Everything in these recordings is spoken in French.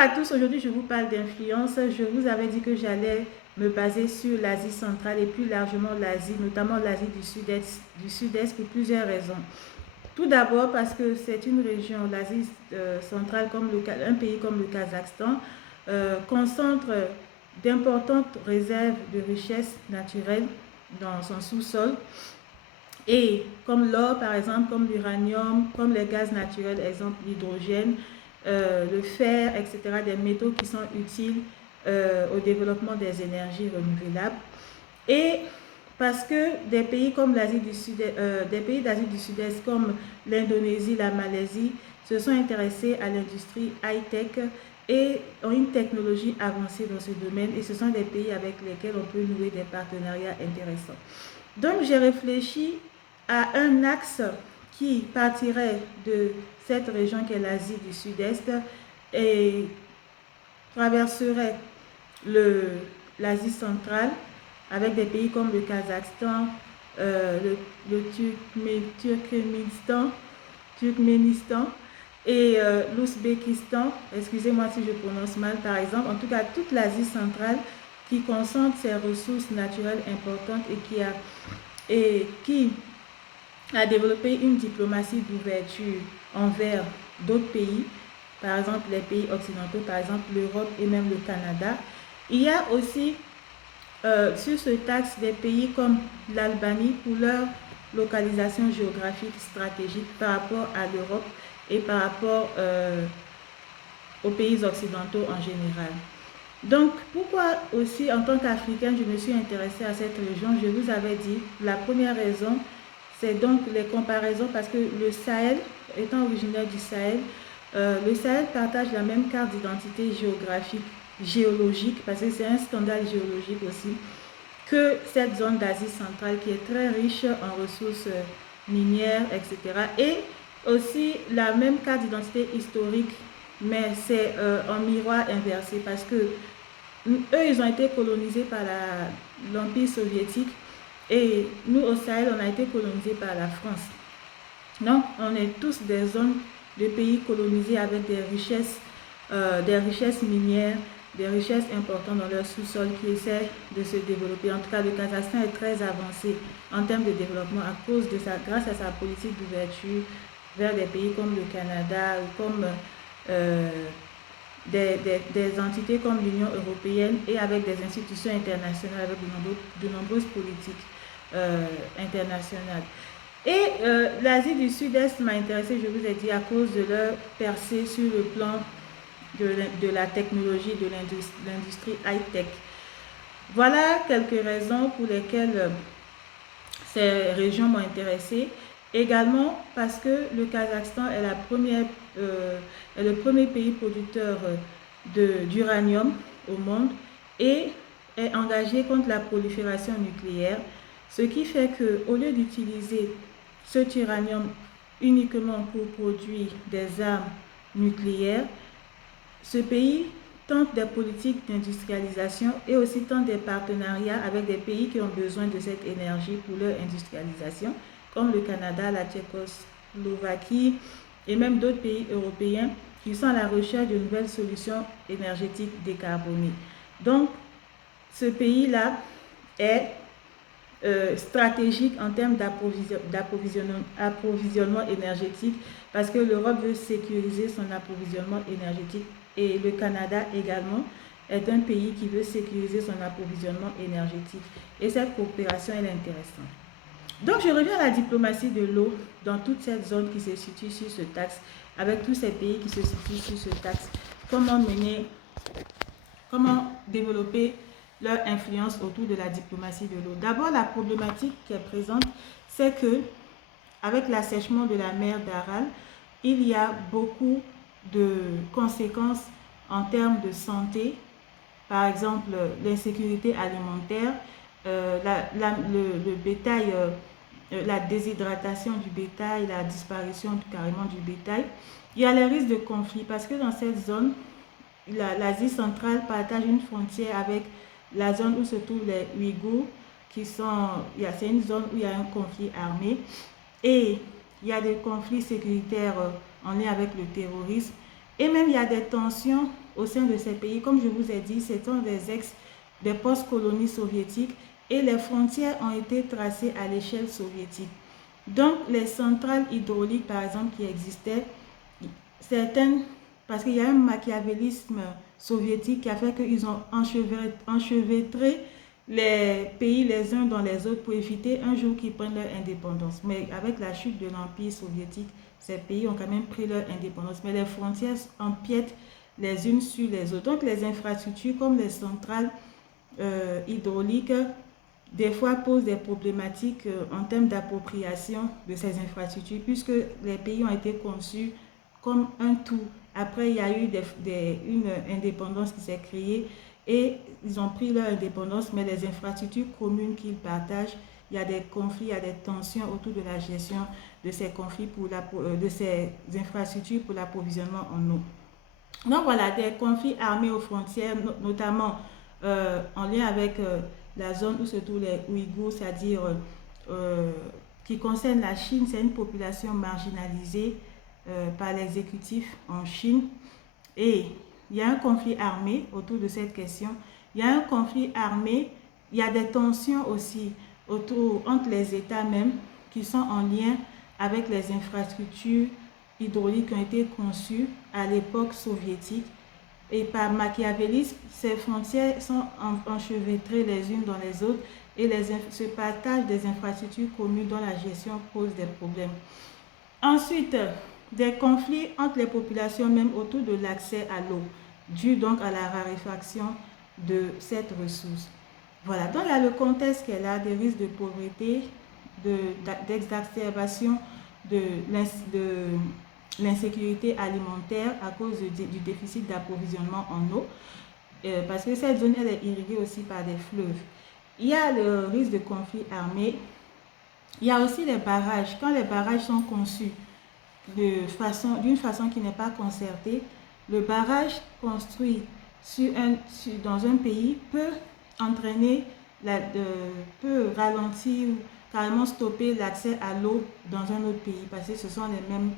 à tous, aujourd'hui je vous parle d'influence. Je vous avais dit que j'allais me baser sur l'Asie centrale et plus largement l'Asie, notamment l'Asie du Sud-Est pour plusieurs raisons. Tout d'abord parce que c'est une région, l'Asie centrale, comme un pays comme le Kazakhstan, concentre d'importantes réserves de richesses naturelles dans son sous-sol. Et comme l'or par exemple, comme l'uranium, comme les gaz naturels, exemple l'hydrogène, le fer, etc., des métaux qui sont utiles au développement des énergies renouvelables. Et parce que des pays comme l'Asie du Sud, des pays d'Asie du Sud-Est comme l'Indonésie, la Malaisie, se sont intéressés à l'industrie high-tech et ont une technologie avancée dans ce domaine, et ce sont des pays avec lesquels on peut nouer des partenariats intéressants. Donc j'ai réfléchi à un axe qui partirait de cette région qu'est l'Asie du Sud-Est et traverserait l'Asie centrale avec des pays comme le Kazakhstan, le Turkménistan et l'Ouzbékistan, excusez-moi si je prononce mal par exemple, en tout cas toute l'Asie centrale qui concentre ses ressources naturelles importantes et qui a développé une diplomatie d'ouverture envers d'autres pays, par exemple les pays occidentaux, par exemple l'Europe et même le Canada. Il y a aussi sur ce axe des pays comme l'Albanie pour leur localisation géographique stratégique par rapport à l'Europe et par rapport aux pays occidentaux en général. Donc, pourquoi aussi en tant qu'Africaine, je me suis intéressée à cette région? Je vous avais dit, la première raison, c'est donc les comparaisons, parce que le Sahel, étant originaire du Sahel, le Sahel partage la même carte d'identité géologique, parce que c'est un scandale géologique aussi, que cette zone d'Asie centrale qui est très riche en ressources minières, etc. Et aussi la même carte d'identité historique, mais c'est en miroir inversé, parce que eux, ils ont été colonisés par l'Empire soviétique, et nous au Sahel, on a été colonisés par la France. Donc, on est tous des zones de pays colonisés avec des richesses minières, des richesses importantes dans leur sous-sol qui essaient de se développer. En tout cas, le Kazakhstan est très avancé en termes de développement grâce à sa politique d'ouverture vers des pays comme le Canada ou comme des entités comme l'Union européenne, et avec des institutions internationales, avec de nombreuses politiques internationales. Et l'Asie du Sud-Est m'a intéressée, je vous ai dit, à cause de leur percée sur le plan de la technologie, de l'industrie high-tech. Voilà quelques raisons pour lesquelles ces régions m'ont intéressée. Également parce que le Kazakhstan est le premier pays producteur d'uranium au monde et est engagé contre la prolifération nucléaire, ce qui fait qu'au lieu d'utiliser cet uranium uniquement pour produire des armes nucléaires, ce pays tente des politiques d'industrialisation et aussi tente des partenariats avec des pays qui ont besoin de cette énergie pour leur industrialisation, comme le Canada, la Tchécoslovaquie et même d'autres pays européens qui sont à la recherche de nouvelles solutions énergétiques décarbonées. Donc, ce pays-là est stratégique en termes d'approvisionnement énergétique, parce que l'Europe veut sécuriser son approvisionnement énergétique, et le Canada également est un pays qui veut sécuriser son approvisionnement énergétique, et cette coopération elle est intéressante. Donc je reviens à la diplomatie de l'eau dans toute cette zone qui se situe sur ce axe, avec tous ces pays qui se situent sur ce axe. Comment développer leur influence autour de la diplomatie de l'eau. D'abord, la problématique qui est présente, c'est que avec l'assèchement de la mer d'Aral, il y a beaucoup de conséquences en termes de santé. Par exemple, l'insécurité alimentaire, le bétail, la déshydratation du bétail, la disparition carrément du bétail. Il y a les risques de conflit, parce que dans cette zone, l'Asie centrale partage une frontière avec la zone où se trouvent les Ouïghours, c'est une zone où il y a un conflit armé, et il y a des conflits sécuritaires en lien avec le terrorisme, et même il y a des tensions au sein de ces pays, comme je vous ai dit, ce sont des post-colonies soviétiques et les frontières ont été tracées à l'échelle soviétique. Donc, les centrales hydrauliques, par exemple, qui existaient, certaines, parce qu'il y a un machiavélisme soviétique qui a fait qu'ils ont enchevêtré les pays les uns dans les autres pour éviter un jour qu'ils prennent leur indépendance. Mais avec la chute de l'Empire soviétique, ces pays ont quand même pris leur indépendance. Mais les frontières empiètent les unes sur les autres. Donc les infrastructures comme les centrales hydrauliques, des fois posent des problématiques en termes d'appropriation de ces infrastructures, puisque les pays ont été conçus comme un tout. Après, il y a eu une indépendance qui s'est créée et ils ont pris leur indépendance, mais les infrastructures communes qu'ils partagent, il y a des conflits, il y a des tensions autour de la gestion de ces conflits, de ces infrastructures pour l'approvisionnement en eau. Donc voilà, des conflits armés aux frontières, notamment en lien avec la zone où se trouvent les Ouïghours, c'est-à-dire qui concerne la Chine. C'est une population marginalisée par l'exécutif en Chine. Et il y a un conflit armé autour de cette question. Il y a un conflit armé, il y a des tensions aussi entre les États même qui sont en lien avec les infrastructures hydrauliques qui ont été conçues à l'époque soviétique. Et par machiavélisme, ces frontières sont enchevêtrées les unes dans les autres et ce partage des infrastructures communes dans la gestion pose des problèmes. Ensuite, des conflits entre les populations même autour de l'accès à l'eau, dû donc à la raréfaction de cette ressource. Voilà, donc il y a le contexte qui est là, des risques de pauvreté, d'exacerbation de l'insécurité alimentaire à cause du déficit d'approvisionnement en eau, parce que cette zone elle est irriguée aussi par des fleuves. Il y a le risque de conflit armé. Il y a aussi les barrages. Quand les barrages sont conçus d'une façon qui n'est pas concertée, le barrage construit dans un pays peut entraîner, peut ralentir ou carrément stopper l'accès à l'eau dans un autre pays, parce que ce sont les mêmes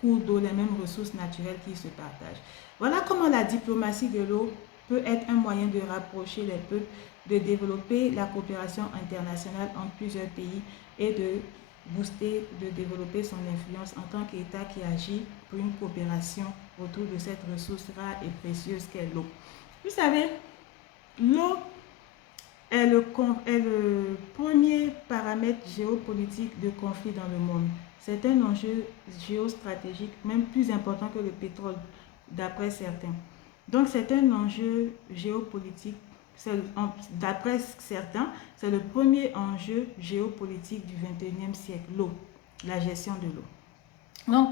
cours d'eau, les mêmes ressources naturelles qui se partagent. Voilà comment la diplomatie de l'eau peut être un moyen de rapprocher les peuples, de développer la coopération internationale entre plusieurs pays et de booster, de développer son influence en tant qu'État qui agit pour une coopération autour de cette ressource rare et précieuse qu'est l'eau. Vous savez, l'eau est le premier paramètre géopolitique de conflit dans le monde. C'est un enjeu géostratégique, même plus important que le pétrole, d'après certains. Donc, c'est un enjeu géopolitique. D'après certains, c'est le premier enjeu géopolitique du 21e siècle, l'eau, la gestion de l'eau. Donc,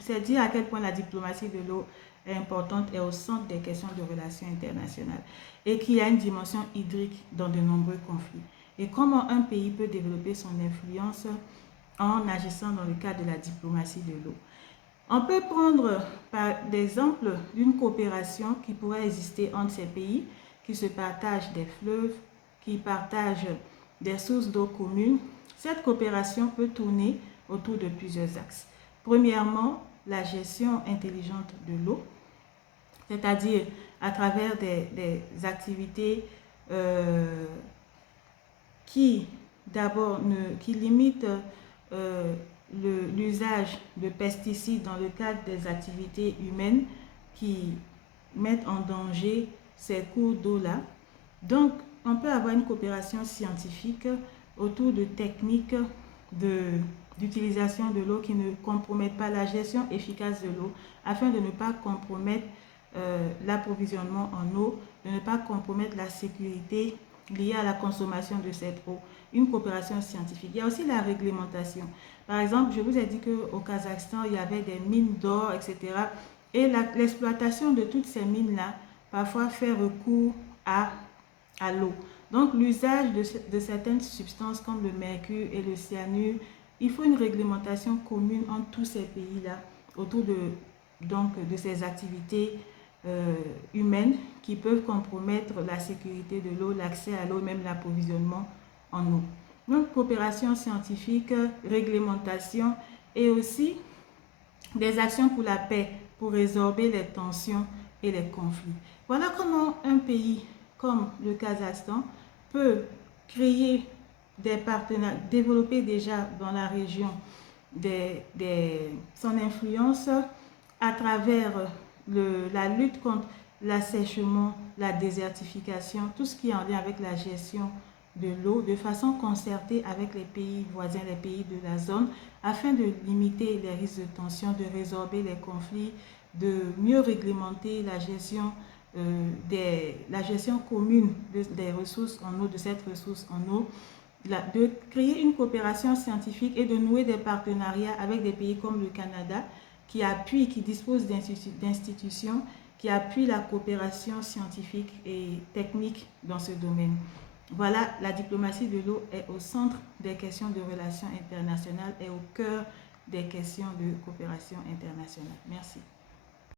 c'est dire à quel point la diplomatie de l'eau est importante et au centre des questions de relations internationales et qu'il y a une dimension hydrique dans de nombreux conflits. Et comment un pays peut développer son influence en agissant dans le cadre de la diplomatie de l'eau. On peut prendre par exemple d'une coopération qui pourrait exister entre ces pays qui se partagent des fleuves, qui partagent des sources d'eau communes. Cette coopération peut tourner autour de plusieurs axes. Premièrement, la gestion intelligente de l'eau, c'est-à-dire à travers des activités qui limitent l'usage de pesticides dans le cadre des activités humaines qui mettent en danger ces cours d'eau-là. Donc, on peut avoir une coopération scientifique autour de techniques d'utilisation de l'eau qui ne compromettent pas la gestion efficace de l'eau, afin de ne pas compromettre l'approvisionnement en eau, de ne pas compromettre la sécurité liée à la consommation de cette eau. Une coopération scientifique. Il y a aussi la réglementation. Par exemple, je vous ai dit qu'au Kazakhstan, il y avait des mines d'or, etc. Et l'exploitation de toutes ces mines-là, parfois fait recours à l'eau. Donc, l'usage de certaines substances comme le mercure et le cyanure, il faut une réglementation commune entre tous ces pays-là autour de ces activités humaines qui peuvent compromettre la sécurité de l'eau, l'accès à l'eau, même l'approvisionnement en eau. Donc, coopération scientifique, réglementation et aussi des actions pour la paix, pour résorber les tensions et les conflits. Voilà comment un pays comme le Kazakhstan peut créer des partenaires, développer déjà dans la région son influence à travers la lutte contre l'assèchement, la désertification, tout ce qui est en lien avec la gestion de l'eau de façon concertée avec les pays voisins, les pays de la zone, afin de limiter les risques de tension, de résorber les conflits, de mieux réglementer la gestion commune des ressources en eau, de cette ressource en eau, de créer une coopération scientifique et de nouer des partenariats avec des pays comme le Canada qui disposent d'institutions qui appuient la coopération scientifique et technique dans ce domaine. Voilà, la diplomatie de l'eau est au centre des questions de relations internationales et au cœur des questions de coopération internationale. Merci.